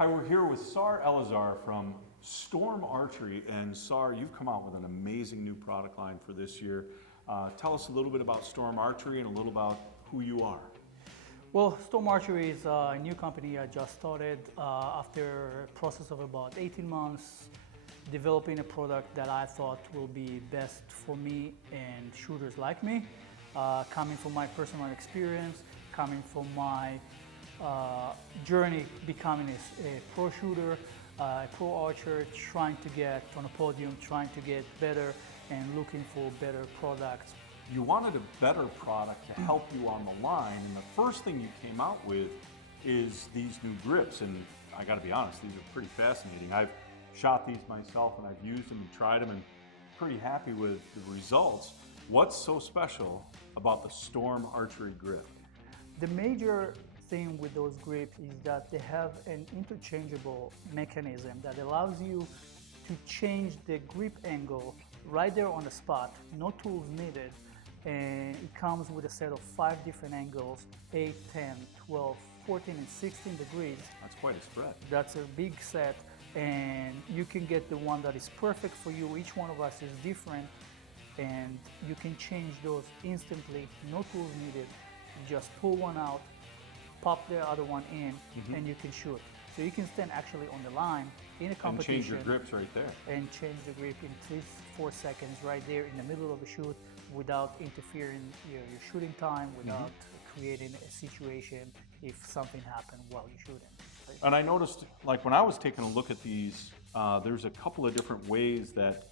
Hi, we're here with Saar Elazar from Storm Archery. And Saar, you've come out with an amazing new product line for this year. Tell us a little bit about Storm Archery and a little about who you are. Well, Storm Archery is a new company I just started after a process of about 18 months developing a product that I thought will be best for me and shooters like me, coming from my personal experience, coming from my journey becoming a pro shooter, a pro archer, trying to get on a podium, trying to get better and looking for better products. You wanted a better product to help you on the line, and the first thing you came out with is these new grips. And I gotta be honest, these are pretty fascinating. I've shot these myself and I've used them and tried them and pretty happy with the results. What's so special about the Storm Archery grip? The major thing with those grips is that they have an interchangeable mechanism that allows you to change the grip angle right there on the spot, no tools needed, and it comes with a set of 5 different angles, 8, 10, 12, 14 and 16 degrees. That's quite a spread. That's a big set, and you can get the one that is perfect for you. Each one of us is different, and you can change those instantly, no tools needed. You just pull one out, pop the other one in, and you can shoot. So you can stand actually on the line in a competition. And change your grips right there. And change the grip in 3-4 seconds right there in the middle of the shoot without interfering your shooting time, without creating a situation if something happened while you're shooting. And I noticed, like when I was taking a look at these, there's a couple of different ways that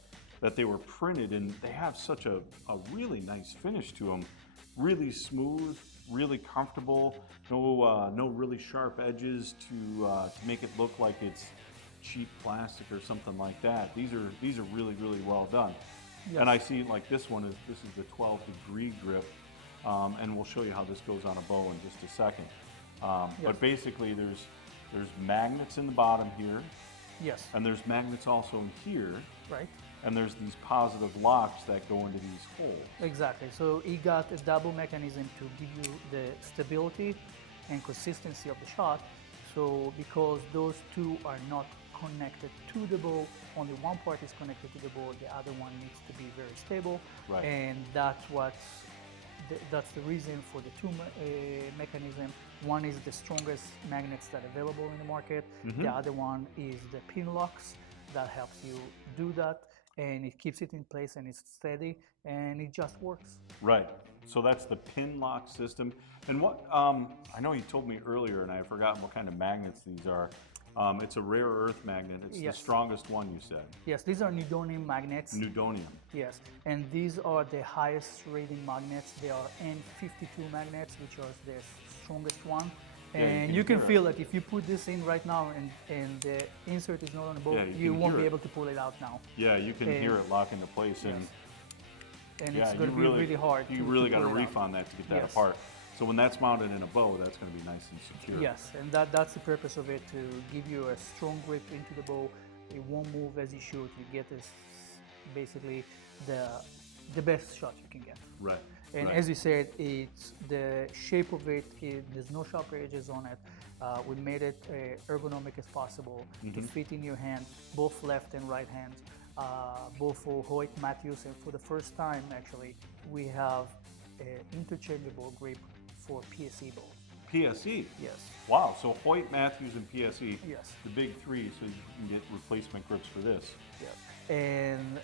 they were printed, and they have such a really nice finish to them. Really smooth, really comfortable, no really sharp edges to make it look like it's cheap plastic or something like that. These are really, really well done. Yes. And I see like this is the 12-degree grip, and we'll show you how this goes on a bow in just a second. Yes. But basically there's magnets in the bottom here. Yes. And there's magnets also in here. Right. And there's these positive locks that go into these holes. Exactly. So he got a double mechanism to give you the stability and consistency of the shot. So because those two are not connected to the bow, only one part is connected to the bow, the other one needs to be very stable. Right. And that's the reason for the two mechanism. One is the strongest magnets that are available in the market. The other one is the pin locks that helps you do that, and it keeps it in place and it's steady and it just works. Right. So that's the pin lock system. And what I know you told me earlier, and I have forgotten what kind of magnets these are. It's a rare earth magnet. It's the strongest one, you said. Yes, these are neodymium magnets. Neodymium. Yes, and these are the highest rating magnets. They are N52 magnets, which are the strongest one. And you can feel that if you put this in right now and the insert is not on the bow, you won't be able to pull it out now. Yeah, you can hear it lock into place. Yes. And it's going to be really hard. You really got to reef on that to get that apart. So when that's mounted in a bow, that's going to be nice and secure. Yes, and that's the purpose of it, to give you a strong grip into the bow. It won't move as you shoot. You get this basically the best shot you can get. Right. And as you said, it's the shape of it, there's no sharp edges on it. We made it ergonomic as possible to fit in your hand, both left and right hands, both for Hoyt Matthews, and for the first time actually, we have an interchangeable grip for PSE bows. PSE? Yes. Wow, so Hoyt, Matthews, and PSE, yes, the big three, so you can get replacement grips for this. Yes. And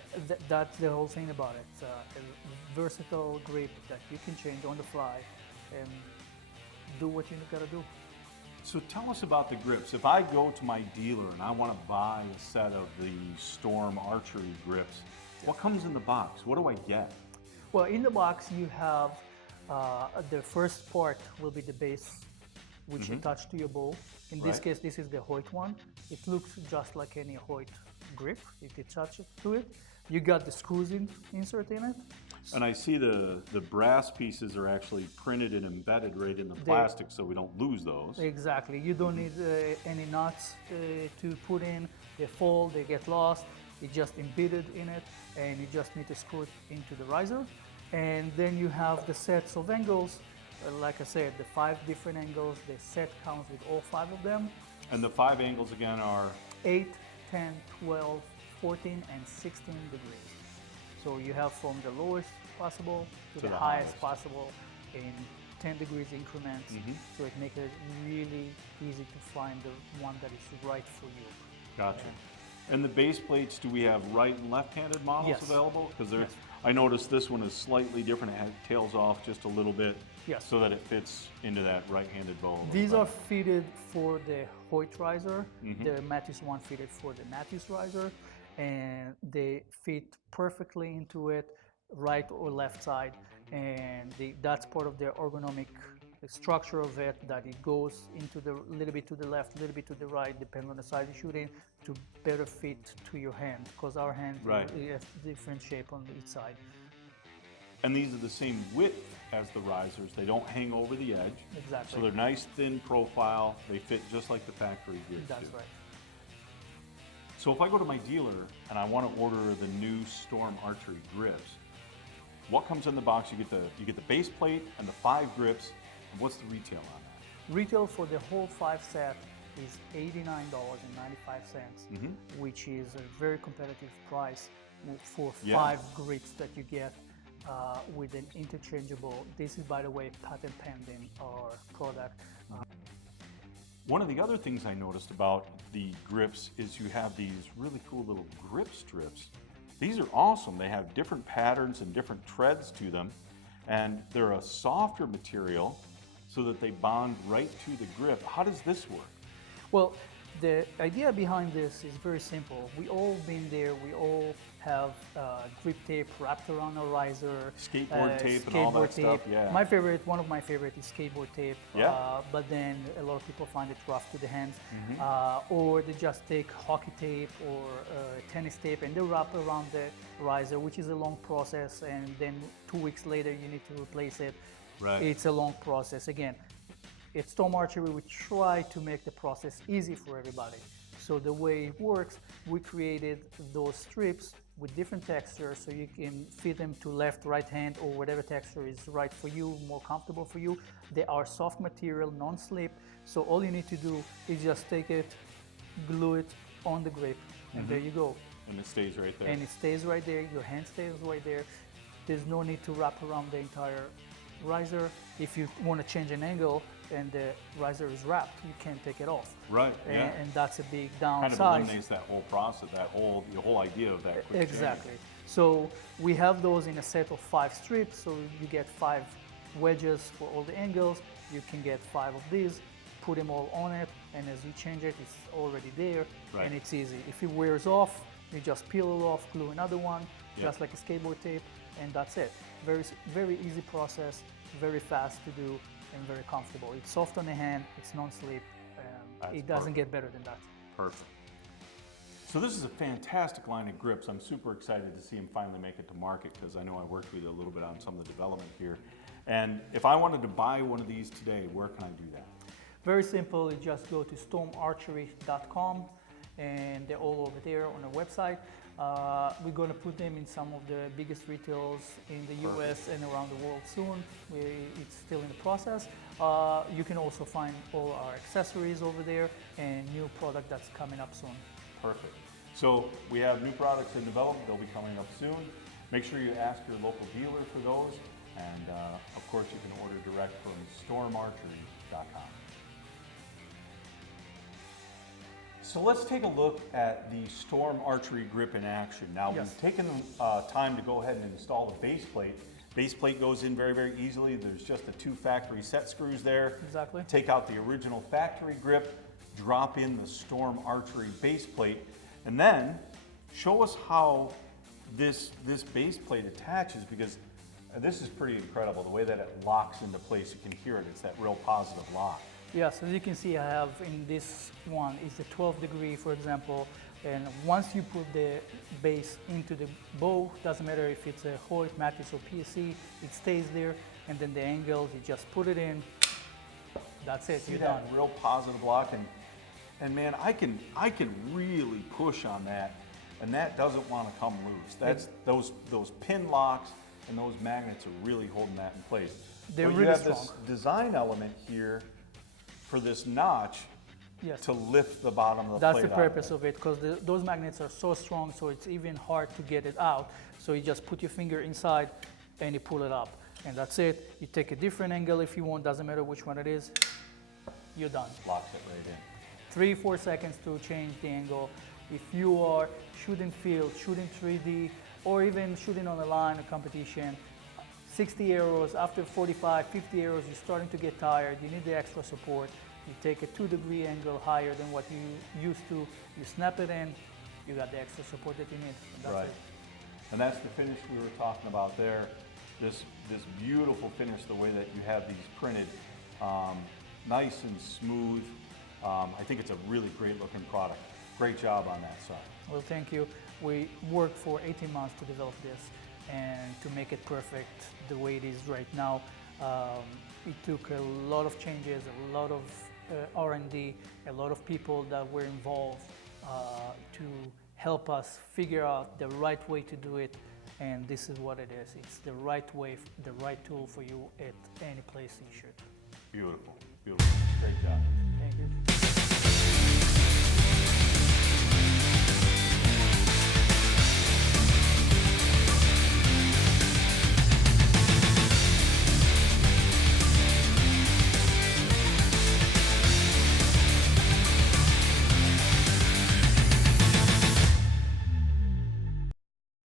that's the whole thing about it. A versatile grip that you can change on the fly and do what you gotta do. So tell us about the grips. If I go to my dealer and I want to buy a set of the Storm Archery grips, what comes in the box? What do I get? Well, in the box you have the first part will be the base, which attached to your bow. In this case, this is the Hoyt one. It looks just like any Hoyt grip if you touch it to it. You got the screws insert in it. And I see the brass pieces are actually printed and embedded right in the plastic, so we don't lose those. Exactly. You don't need any nuts to put in. They fall, they get lost. It's just embedded in it, and you just need to screw it into the riser. And then you have the sets of angles. Like I said, the 5 different angles. The set comes with all 5 of them. And the 5 angles again are 8, 10, 12, 14, and 16 degrees. So you have from the lowest possible to the highest possible in 10 degrees increments. So it makes it really easy to find the one that is right for you. Gotcha. And the base plates, do we have right and left-handed models Yes. available? Because Yes. I noticed this one is slightly different. It tails off just a little bit, Yes. so that it fits into that right-handed bow. These are fitted for the Hoyt riser. The Matthews one fitted for the Matthews riser, and they fit perfectly into it, right or left side. And that's part of their ergonomic structure of it, that it goes into the little bit to the left, a little bit to the right, depending on the side you're shooting, to better fit to your hand, because our hand has different shape on each side. And these are the same width as the risers. They don't hang over the edge. Exactly. So they're nice, thin profile. They fit just like the factory grips That's do. right. So if I go to my dealer and I want to order the new Storm Archery grips, what comes in the box? You get the base plate and the 5 grips. And what's the retail on that? Retail for the whole 5 set is $89.95, which is a very competitive price for 5 grips that you get with an interchangeable. This is, by the way, patent pending our product. One of the other things I noticed about the grips is you have these really cool little grip strips. These are awesome. They have different patterns and different treads to them, and they're a softer material so that they bond right to the grip. How does this work? Well, the idea behind this is very simple. We all been there. We all have grip tape wrapped around a riser, skateboard tape and all that stuff. Yeah. One of my favorite is skateboard tape. Yeah. But then a lot of people find it rough to the hands, or they just take hockey tape or tennis tape and they wrap around the riser, which is a long process. And then 2 weeks later, you need to replace it. Right. It's a long process. Again, at Storm Archery, we try to make the process easy for everybody. So the way it works, we created those strips with different textures so you can fit them to left, right hand, or whatever texture is right for you, more comfortable for you. They are soft material, non-slip. So all you need to do is just take it, glue it on the grip, and there you go. And it stays right there. And it stays right there, your hand stays right there. There's no need to wrap around the entire riser. If you want to change an angle and the riser is wrapped, you can't take it off. Right, yeah. And that's a big downside. Kind of eliminates that whole process, the whole idea of that quick Exactly. change. So we have those in a set of 5 strips, so you get 5 wedges for all the angles. You can get 5 of these, put them all on it, and as you change it, it's already there, and it's easy. If it wears off, you just peel it off, glue another one, just like a skateboard tape, and that's it. Very, very easy process, very fast to do, and very comfortable. It's soft on the hand, it's non-slip, it doesn't get better than that. Perfect. So this is a fantastic line of grips. I'm super excited to see them finally make it to market, because I know I worked with you a little bit on some of the development here. And if I wanted to buy one of these today, where can I do that? Very simple. You just go to stormarchery.com, and they're all over there on our website. We're going to put them in some of the biggest retails in the US and around the world soon. It's still in the process. You can also find all our accessories over there and new product that's coming up soon. Perfect. So we have new products in development. They'll be coming up soon. Make sure you ask your local dealer for those. And of course, you can order direct from stormarchery.com. So let's take a look at the Storm Archery grip in action. Now, we've taken time to go ahead and install the base plate. Base plate goes in very, very easily. There's just the 2 factory set screws there. Exactly. Take out the original factory grip, drop in the Storm Archery base plate, and then show us how this base plate attaches, because this is pretty incredible. The way that it locks into place, you can hear it. It's that real positive lock. Yes, as you can see, I have in this one, it's a 12 degree, for example, and once you put the base into the bow, doesn't matter if it's a Hoyt, Matthews, or PSC, it stays there, and then the angles, you just put it in, that's it, you're done. Real positive lock, and man, I can really push on that, and that doesn't want to come loose. That's those pin locks and those magnets are really holding that in place. They're but really you have strong. This design element here for this notch Yes. to lift the bottom of the That's plate the out of purpose it. of it, because those magnets are so strong, so it's even hard to get it out. So you just put your finger inside and you pull it up, and that's it. You take a different angle if you want, doesn't matter which one it is, you're done. Locks it right in. 3-4 seconds to change the angle. If you are shooting field, shooting 3D, or even shooting on the line, a competition, 60 arrows, after 45, 50 arrows, you're starting to get tired, you need the extra support. You take a 2-degree angle higher than what you used to, you snap it in, you got the extra support that you need. And that's Right. it. And that's the finish we were talking about there. This beautiful finish, the way that you have these printed, nice and smooth. I think it's a really great looking product. Great job on that, Saar. Well, thank you. We worked for 18 months to develop this and to make it perfect the way it is right now. It took a lot of changes, a lot of R&D, a lot of people that were involved to help us figure out the right way to do it, and this is what it is. It's the right way, the right tool for you at any place you shoot. Beautiful, beautiful.